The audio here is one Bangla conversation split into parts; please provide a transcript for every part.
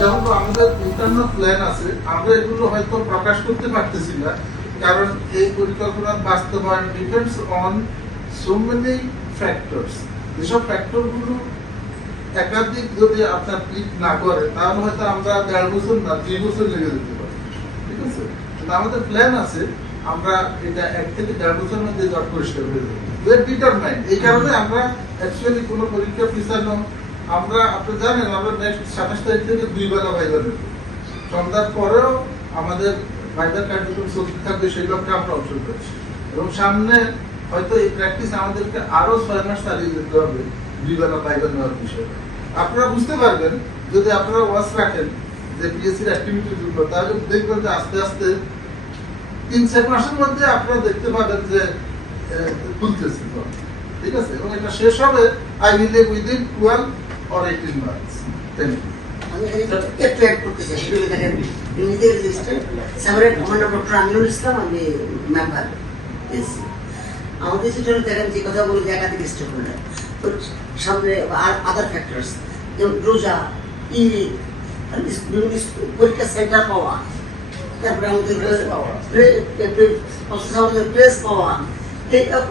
যেমন আমাদের ইন্টারনাল প্ল্যান আছে, আমরা এগুলো হয়তো প্রকাশ করতে পারতেছি না, কারণ এই পরিকল্পনার বাস্তবায়ন depends on so many factors. যেসব ফ্যাক্টরগুলো একাধিক যদি আপনার ক্লিক না করে, তাহলে হয়তো আমরা 1.5 বছর না 2 বছর লেগে যেতে পারি। ঠিক আছে, কিন্তু আমাদের প্ল্যান আছে, আমরা এটা 1 থেকে 1.5 বছরের মধ্যে জট পরিষ্কার হয়ে যাবে। ডিটারমাইন্ড। এই কারণে আমরা অ্যাকচুয়ালি কোনো পরীক্ষা পিছানো, আমরা আপনি জানেন আমরা নেক্সট 27 তারিখ থেকে 2 বেলা ভাইবা দেব। সন্ধ্যার পরেও আমাদের ভাইবার কার্যক্রম চলতে থাকবে, সেই লক্ষ্যে আমরা অবসর করছি। এবং সামনে হয়তো এই প্র্যাকটিস আমাদেরকে আরো 6 মাস চালিয়ে যেতে হবে 2 বেলা ভাইবা নেওয়ার বিষয়ে। আপনারা বুঝতে পারবেন যদি আপনারা ওয়াচ রাখেন যে পিএসসির অ্যাক্টিভিটির জন্য, তাহলে দেখবেন যে আস্তে আস্তে 3-4 মাসের মধ্যে আপনারা দেখতে পাবেন যে খুলতেছে। ঠিক আছে, এবং এটা শেষ হবে I believe within 12 or 18 months. Thank you. আমি একটু অ্যাড করতে চাই, সেগুলো দেখেন নিজেদের লিস্টে সেপারেট আমার নাম ডক্টর আমিনুল ইসলাম, আমি মেম্বার এসি। আমাদের সেটা দেখেন যে কথা বলে যে একাধিক স্টেপ হলে তো সামনে আর আদার ফ্যাক্টরস যেমন রোজা, ঈদ, পরীক্ষা সেন্টার পাওয়া, তারপরে আমাদের প্লেস পাওয়া,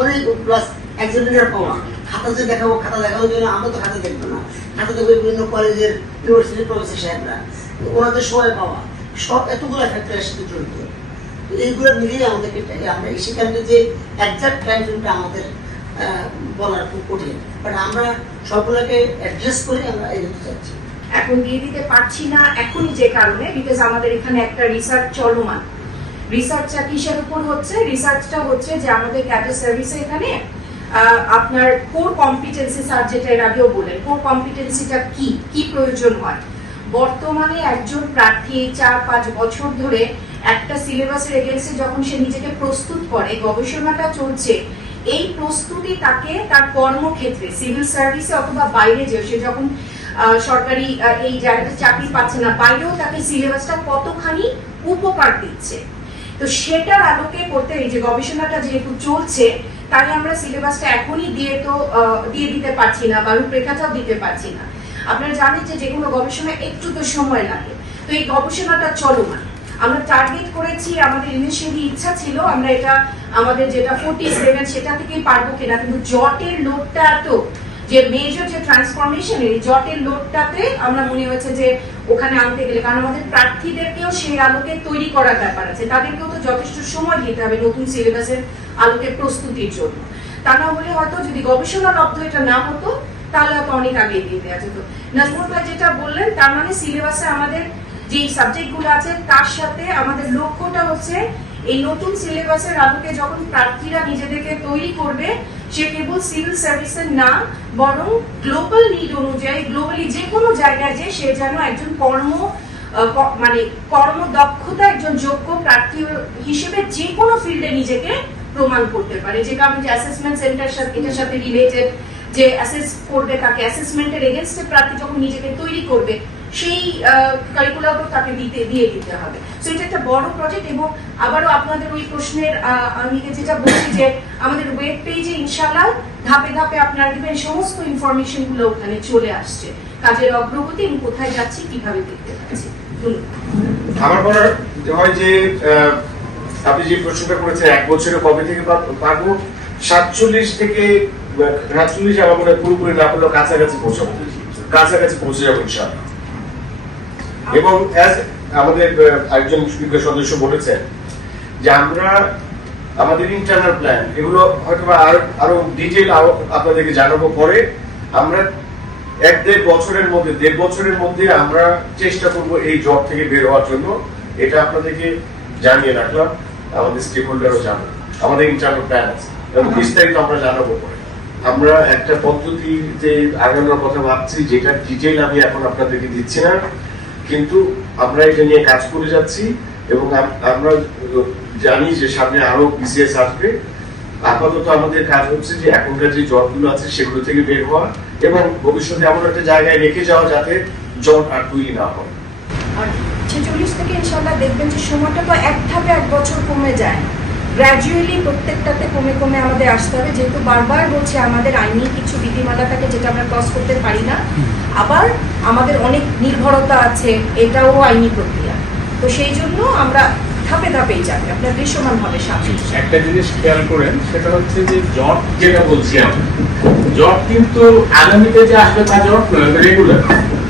অনেক প্লাস এক্সামিনার পাওয়া, খাতা যে দেখাবো, খাতা দেখানোর জন্য আমরা তো খাতা দেখবো না, খাতা দেখবো বিভিন্ন কলেজের ইউনিভার্সিটির প্রফেসর সাহেবরা, ওনাদের সময় পাওয়া, সব এতগুলো ফ্যাক্টরের সাথে জড়িত। এইগুলো মিলিয়ে আমাদেরকে আমরা সেখানে যে একজাক্ট টাইম ফ্রেমটা আমাদের বলার খুব কঠিন, বাট আমরা সবগুলোকে অ্যাড্রেস করে আমরা এগোতে চাচ্ছি। এখন দিয়ে দিতে পারছি না এখনই যে কারণে, বিকজ আমাদের এখানে একটা রিসার্চ চলমান। রিসার্চটা কিসের উপর হচ্ছে? রিসার্চটা হচ্ছে যে আমাদের ক্যাডার সার্ভিসে এখানে আপনার কোর কম্পিটেন্সি, স্যার যেটা এর আগেও বলেন, কোর কম্পিটেন্সিটা কি কি প্রয়োজন হয়। বর্তমানে একজন প্রার্থী 4-5 বছর ধরে একটা সিলেবাসের এগেইনস্টে যখন সে নিজেকে প্রস্তুত করে, গবেষণাটা চলছে, এই প্রস্তুতি তাকে তার কর্মক্ষেত্রে সিভিল সার্ভিসে অথবা বাইরে যে সে যখন সরকারি এই জায়গাতে চাকরি পাচ্ছে না, বাইরেও তাকে সিলেবাসটা কতখানি উপকার দিচ্ছে। তো সেটার আলোকে করতে এই যে গবেষণাটা যেহেতু চলছে, তাই আমরা সিলেবাসটা এখনই দিয়ে দিতে পারছি না বা রূপরেখাটাও দিতে পারছি না। আপনারা জানেন যে কোনো গবেষণা একটু তো সময় লাগে, তো এই গবেষণাটা চলমান। আমরা টার্গেট করেছি, আমাদের ইনিশিয়ালি ইচ্ছা ছিল আমরা এটা আমাদের যেটা 47 সেটা থেকেই পারবো কিনা, কিন্তু জটের লোডটা এত যে মেজর যে ট্রান্সফরমেশন, এই জটের লোডটাতে আমরা মনে হয়েছে যে ওখানে আনতে গেলে, কারণ আমাদের প্রার্থীদেরকেও সেই আলোকে তৈরি করার ব্যাপার আছে, তাদেরকেও তো যথেষ্ট সময় দিতে হবে নতুন সিলেবাসের আলোকে প্রস্তুতির জন্য। তা না হলে হয়তো যদি গবেষণা লব্ধ এটা না হতো তাহলে হয়তো অনেক আগে এগিয়ে দেওয়া যেত। নাজমুল ভাই যেটা বললেন, তার মানে সিলেবাসে আমাদের যে সাবজেক্টগুলো আছে তার সাথে আমাদের লক্ষ্যটা হচ্ছে এই নতুন সিলেবাসের আলোকে যখন প্রার্থীরা নিজেদেরকে তৈরি করবে, সে কেবল সিভিল সার্ভিসের না, বরং গ্লোবাল নিড অনুযায়ী গ্লোবালি যে কোনো জায়গায় যে সে যেন একজন কর্মদক্ষতা একজন যোগ্য প্রার্থী হিসেবে যে কোনো ফিল্ডে নিজেকে প্রমাণ করতে পারে। যে কারণে যে অ্যাসেসমেন্ট সেন্টার সাথে এটার সাথে রিলেটেড, যে অ্যাসেস করবে তাকে অ্যাসেসমেন্টের এগেইনস্টে প্রার্থী যখন নিজেকে তৈরি করবে, সেই কারিকুলামও তাকে দিয়ে দিতে হবে। সো এটা একটা বড় প্রজেক্ট। এবং আবারও আপনাদের ওই প্রশ্নের আমি যেটা বলছি যে আমাদের ওয়েব পেজে ইনশাআল্লাহ ধাপে ধাপে আপনারা দেখবেন সমস্ত ইনফরমেশন গুলো ওখানে চলে আসছে, কাজের অগ্রগতি এবং কোথায় যাচ্ছি কিভাবে দেখতে পাচ্ছি। আমার মনে হয় যে আপনি যে প্রশ্নটা করেছেন 1 বছরে কবে থেকে পারবো, 47 থেকে 47 আমার মনে হয় পুরোপুরি না করলেও কাছাকাছি পৌঁছে যাবো ইনশাআল্লাহ। এবং আমাদের একজন স্পিকার সদস্য বলেছেন যে আমরা আমাদের ইন্টারনাল প্ল্যান এগুলো হয়তো আরো ডিটেইল আপনাদেরকে জানাবো পরে। আমরা 1-1.5 বছরের মধ্যে আমরা চেষ্টা করবো এই জব থেকে বের হওয়ার জন্য। এটা আপনাদেরকে জানিয়ে রাখলাম, আমাদের স্টেক হোল্ডারও জানো আমাদের ইন্টারনাল প্ল্যান আছে এবং বিস্তারিত আমরা জানাবো পরে। আমরা একটা পদ্ধতিতে আগানোর কথা ভাবছি, যেটা ডিটেইল আমি এখন আপনাদেরকে দিচ্ছি না, কিন্তু আমরা এটা নিয়ে কাজ করে যাচ্ছি এবং আমরা জানি যে সামনে আরো বিসিএস আসবে। আপাতত আমাদের কাজ হচ্ছে যে এখনকার যে জবগুলো আছে সেগুলো থেকে বের হওয়া এবং ভবিষ্যতে এমন একটা জায়গায় রেখে যাওয়া যাতে জব আর তৈরি না হয়। আর 46 থেকে ইনশাআল্লাহ দেখবেন যে সময়টা তো এক ধাপে 1 বছর কমে যায়, গ্র্যাজুয়ালি প্রত্যেকটাতে কমে কমে আমাদের আসতে হবে, যেহেতু বারবার বলছে আমাদের আইনি কিছু বিধিমালা থাকে যেটা আমরা ক্রস করতে পারি না, আবার আমাদের অনেক নির্ভরতা আছে, এটাও আইনি প্রক্রিয়া। তো সেই জন্য আমরা ধাপে ধাপেই যাবে, আপনার দৃশ্যমান হবে সামনে। একটা জিনিস খেয়াল করেন, সেটা হচ্ছে যে জট যেটা বলছি আমরা, জট কিন্তু আগামীতে যে আসবে তা জট নয়, রেগুলার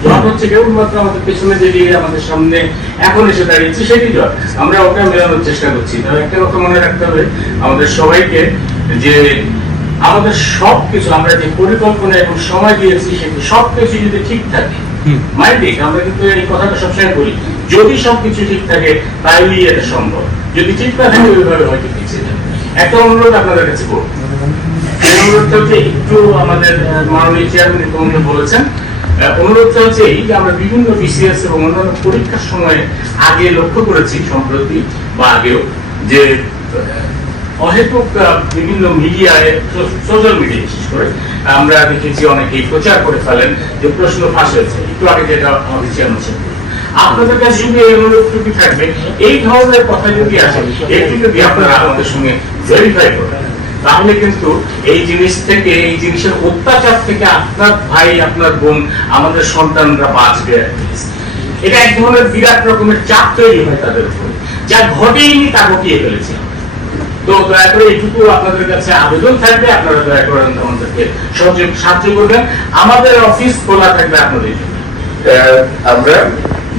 জট হচ্ছে কেবলমাত্র আমাদের পেছনে যে দিয়ে আমাদের সামনে এখন এসে দাঁড়িয়েছে সেটি জট, আমরা ওটা মেলানোর চেষ্টা করছি। তবে একটা কথা মনে রাখতে হবে আমাদের সবাইকে, যে আমাদের সবকিছু আমরা যে পরিকল্পনা এবং সময় দিয়েছি সেটি সবকিছু যদি ঠিক থাকে, মাইন্ডিক আমরা কিন্তু এই কথাটা সবসময় বলি, যদি সবকিছু ঠিক থাকে তাহলেই এটা সম্ভব, যদি ঠিক না থাকে ওইভাবে হয়তো পিছিয়ে যাবে। একটা অনুরোধ আপনাদের কাছে করব, এই অনুরোধটা হচ্ছে একটু আমাদের মাননীয় চেয়ারম্যান ইতিমধ্যে বলেছেন, অনুরোধটা হচ্ছে এই যে আমরা বিভিন্ন বিসিএস এবং অন্যান্য পরীক্ষার সময় আগে লক্ষ্য করেছি সম্প্রতি বা আগেও, যে অহেতুক বিভিন্ন মিডিয়ায়, সোশ্যাল মিডিয়া বিশেষ করে আমরা দেখেছি অনেকেই প্রচার করে ফেলেন যে প্রশ্ন ফাঁস হয়েছে। একটু আগে যেটা আমাদের চেয়ারম্যান, আপনাদের কাছে যদি এই অনুরোধটুকু থাকবে, এই ধরনের কথা যদি আসে একটু যদি আপনারা আমাদের সঙ্গে ভেরিফাই করেন, তাহলে কিন্তু এই জিনিস থেকে, এই জিনিসের অত্যাচার থেকে আপনার ভাই, আপনার বোন, আমাদের সন্তানরা বাঁচবে। এটা এক ধরনের বিরাট রকমের চাপ তৈরি হয় তাদের উপরে, যা ঘটেইনি তা ঘটিয়ে ফেলেছে। তো দয়া করে এইটুকু আপনাদের কাছে আবেদন থাকবে, আপনারা দয়া করে আমাদেরকে সাহায্য করবেন, আমাদের অফিস খোলা থাকবে আপনাদের জন্য। আমরা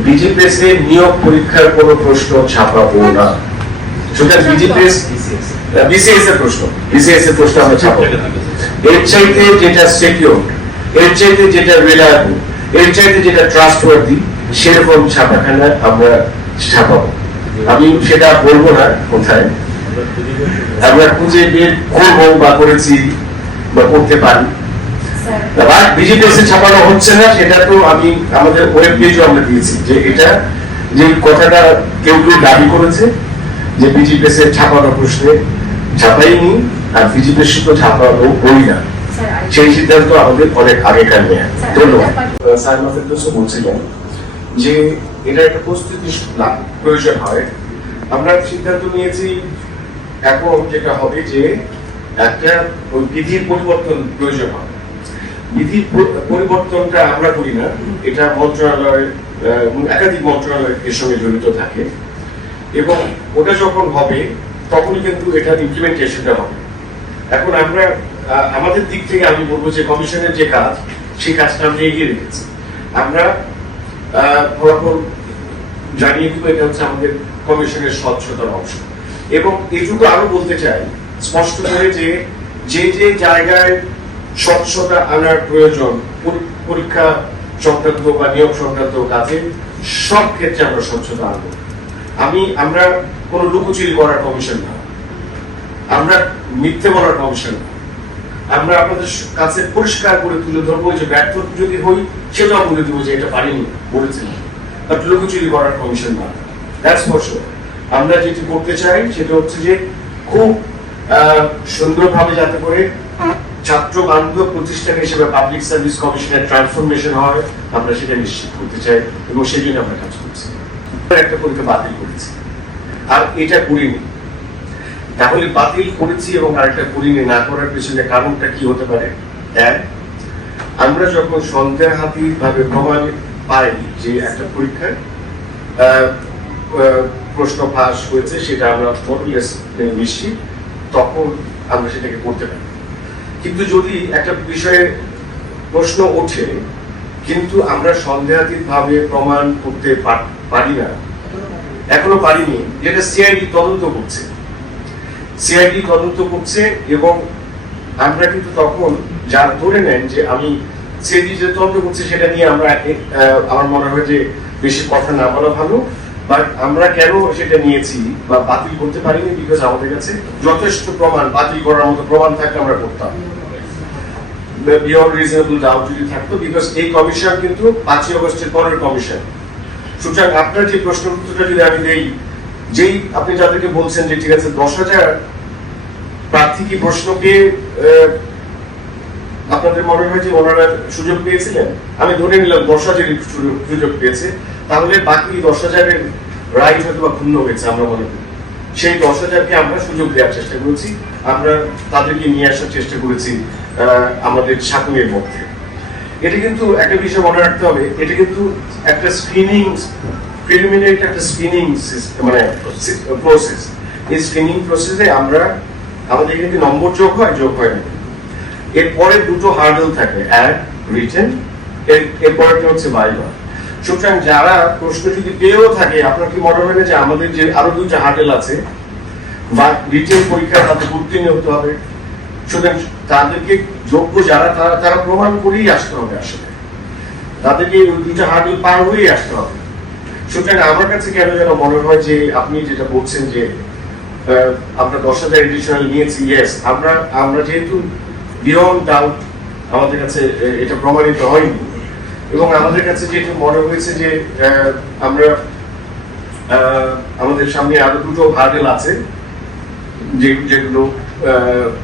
বিজিপিএসসি নিয়োগ পরীক্ষার কোন প্রশ্ন ছাপাবো না, সুতরাং বিসিএস এর প্রশ্ন আমরা ছাপাবো। এর চাইতে যেটা সিকিউর, এর চাইতে যেটা রিলায়েবল, এর চাইতে যেটা ট্রাস্টওয়ার্দি, সেরকম ছাপাখানা আমরা ছাপাবো। আমি সেটা বলবো না কোথায়, আমরা খুঁজে বের করবো বা করেছি বা করতে পারি। বিজিপিএসসি ছাপানো হচ্ছে না, সেটা তো আমি আমাদের ওয়েব পেজে আমরা দিয়েছি, যে এটা যে কথাটা কেউ কেউ দাবি করেছে যে বিজিপিএসসি ছাপানো প্রশ্নে ছাপাইনি, আর বিজিপিএসসি তো ছাপানো বই না, সেই সিদ্ধান্ত আমাদের অনেক আগেকার নেয়া। ধন্যবাদ। স্যার মাফিদ বলছিলেন যে এটা একটা প্রস্তুতি প্রয়োজন হয়। আমরা সিদ্ধান্ত নিয়েছি এখন যেটা হবে যে একটা ওই বিধির পরিবর্তন প্রয়োজন হবে। বিধির পরিবর্তনটা আমরা করি না, এটা মন্ত্রণালয়, একাধিক মন্ত্রণালয় এর সঙ্গে জড়িত থাকে, এবং ওটা যখন হবে তখনই কিন্তু এটার ইমপ্লিমেন্টেশনটা হবে। এখন আমরা আমাদের দিক থেকে আমি বলবো যে কমিশনের যে কাজ, সেই কাজটা আমরা এগিয়ে রেখেছি। আমরা ফলাফল জানিয়ে দিব, এটা হচ্ছে আমাদের কমিশনের স্বচ্ছতার অংশ। এবং এইটুকু আরো বলতে চাই স্পষ্ট করে যে যে যে জায়গায় স্বচ্ছতা আনার প্রয়োজন, পরীক্ষা সংক্রান্ত বা নিয়োগ সংক্রান্ত কাজে, সব ক্ষেত্রে আমরা স্বচ্ছতা আনবো। আমরা কোনো লুকোচুরি করার কমিশন না, আমরা মিথ্যে বলার কমিশন না, আমরা আপনাদের কাছে পরিষ্কার করে তুলে ধরবো, যে ব্যর্থ যদি হই সেটাও বলে দেবো যে এটা পারিনি, বলেছিলাম, বাট লুকোচুরি করার কমিশন না। That's for sure. আমরা যেটি করতে চাই সেটা হচ্ছে যে খুব সুন্দরভাবে যাতে করে ছাত্র বান্ধব প্রতিষ্ঠান হিসেবে পাবলিক সার্ভিস কমিশনের ট্রান্সফরমেশন হয়, আমরা সেটা নিশ্চিত করতে চাই, এবং সেই জন্য আমরা কাজ করছি। একটা পরীক্ষা বাতিল করেছি আর এটা করিনি, তাহলে বাতিল করেছি এবং আরেকটা করিনি না করার পেছনে কারণটা কি হতে পারে? এক, আমরা যখন সন্দেহাতীত ভাবে প্রমাণ পাই যে একটা পরীক্ষায় প্রশ্ন ফাঁস হয়েছে, সেটা আমরা নিশ্চিত, তখন আমরা সেটাকে করতে পারি। কিন্তু যদি একটা বিষয়ে প্রশ্ন ওঠে কিন্তু আমরা সন্দেহাতীত ভাবে প্রমাণ করতে পারি না, এখনো পারিনি, যেটা সিআইডি তদন্ত করছে, এবং আমরা কিন্তু তখন যা ধরে নেন যে আমি সিআইডি যে তদন্ত করছে সেটা নিয়ে আমরা আমার মনে হয় যে বেশি কথা না বলা ভালো। বাট আমরা কেন সেটা নিয়েছি বা বাতিল করতে পারিনি, বিকজ আমাদের কাছে যথেষ্ট প্রমাণ, বাতিল করার মতো প্রমাণ থাকলে আমরা করতাম, বিয়ন্ড রিজনেবল ডাউট যদি থাকতো, বিকজ এই কমিশন কিন্তু 5ই আগস্টের পরের কমিশন। সুতরাং আপনার যে প্রশ্ন উত্তরটা যদি আমি দেই, যেই আপনি যাদেরকে বলছেন যে ঠিক আছে 10,000 প্রার্থী কি প্রশ্নকে আপনাদের মনে হয় যে ওনারা সুযোগ পেয়েছিলেন, আমি ধরে নিলাম 10,000 সুযোগ পেয়েছে, তাহলে বাকি 10,000-এর রাইট হয়তো বা ক্ষুণ্ণ হয়েছে আমরা মনে করি। সেই 10,000-কে আমরা সুযোগ দেওয়ার চেষ্টা করেছি, আমরা তাদেরকে নিয়ে আসার চেষ্টা করেছি আমাদের শাকুনের মধ্যে। এটা কিন্তু একটা বিষয় মনে রাখতে হবে, এটা কিন্তু একটা স্ক্রিনিং, প্রিলিমিনারি একটা স্ক্রিনিং মানে প্রসেস। এই স্ক্রিনিং প্রসেসে আমরা আমাদের এখানে নম্বর যোগ হয় না। এরপরে দুটো হার্ডেল থাকে, এক রিটেন, এরপরেটা হচ্ছে ভাইভা। সুতরাং যারা প্রশ্ন যদি পেয়েও থাকে, আপনার কি মনে হয় না যে আমাদের যে আরো দুটো হার্ডেল আছে, বা রিটেন পরীক্ষায় তাদের উত্তীর্ণ হতে হবে, সুতরাং তাদেরকে যোগ্য যারা তারা প্রমাণ করেই আসতে হবে, আসলে তাদেরকে ওই দুটো হার্ডেল পার হয়েই আসতে হবে। সুতরাং আমার কাছে কেন যেন মনে হয় যে আপনি যেটা বলছেন যে আমরা 10,000 এডিশনাল নিয়েছি, ইয়েস, আমরা যেহেতু বিয়ন্ড ডাউট আমাদের কাছে এটা প্রমাণিত হয়নি, এবং আমাদের কাছে যেটা মনে হয়েছে যে আমরা আমাদের সামনে আরো দুটো হার্ডেল আছে,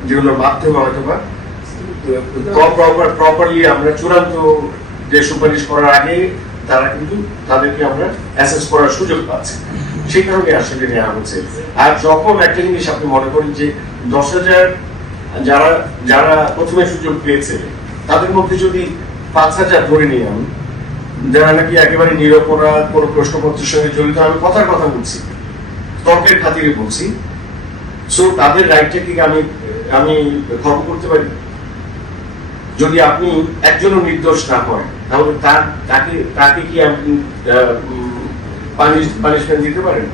যেগুলোর মাধ্যমে হয়তো বা প্রপারলি আমরা চূড়ান্ত যে সুপারিশ করার আগে তারা কিন্তু তাদেরকে আমরা অ্যাসেস করার সুযোগ পাচ্ছি, সেই কারণে আসলে নেওয়া হচ্ছে। আর যখন একটা জিনিস আপনি মনে করেন যে 10,000 যারা প্রথমে সুযোগ পেয়েছে তাদের মধ্যে যদি 5,000 ধরে নিই আমি, যারা নাকি একেবারে নিরপরাধ, কোনো প্রশ্নপত্রের সঙ্গে জড়িত, আমি কথার কথা বলছি, তর্কের খাতিরে বলছি, সো তাদের রাইটটা কি আমি খর্ব করতে পারি? যদি আপনি একজনও নির্দোষ না হয়, তাহলে তাকে কি আপনি পানিশমেন্ট দিতে পারেন?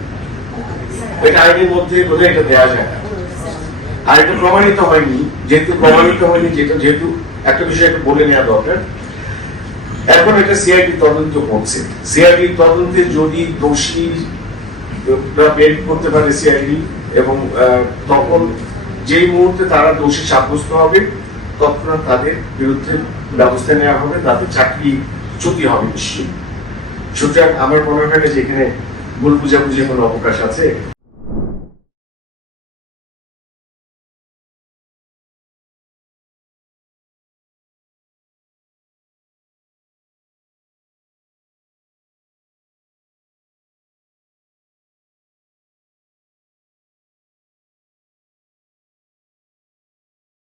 এটা আইনের মধ্যে বোধহয় এটা দেওয়া যায় না। আর এটা প্রমাণিত হয়নি, যেহেতু একটা বিষয় একটু বলে নেওয়া দরকার। এখন এটা সিআইডি তদন্ত করছে, সিআইডি তদন্তে যদি দোষী বের করতে পারে সিআইডি, এবং তখন যেই মুহূর্তে তারা দোষী সাব্যস্ত হবে তৎক্ষণাৎ তাদের বিরুদ্ধে ব্যবস্থা নেওয়া হবে, তাদের চাকরি চ্যুতি হবে নিশ্চয়ই। সুতরাং আমার মনে হয় না যে এখানে ভুল বুঝাবুঝি কোনো অবকাশ আছে।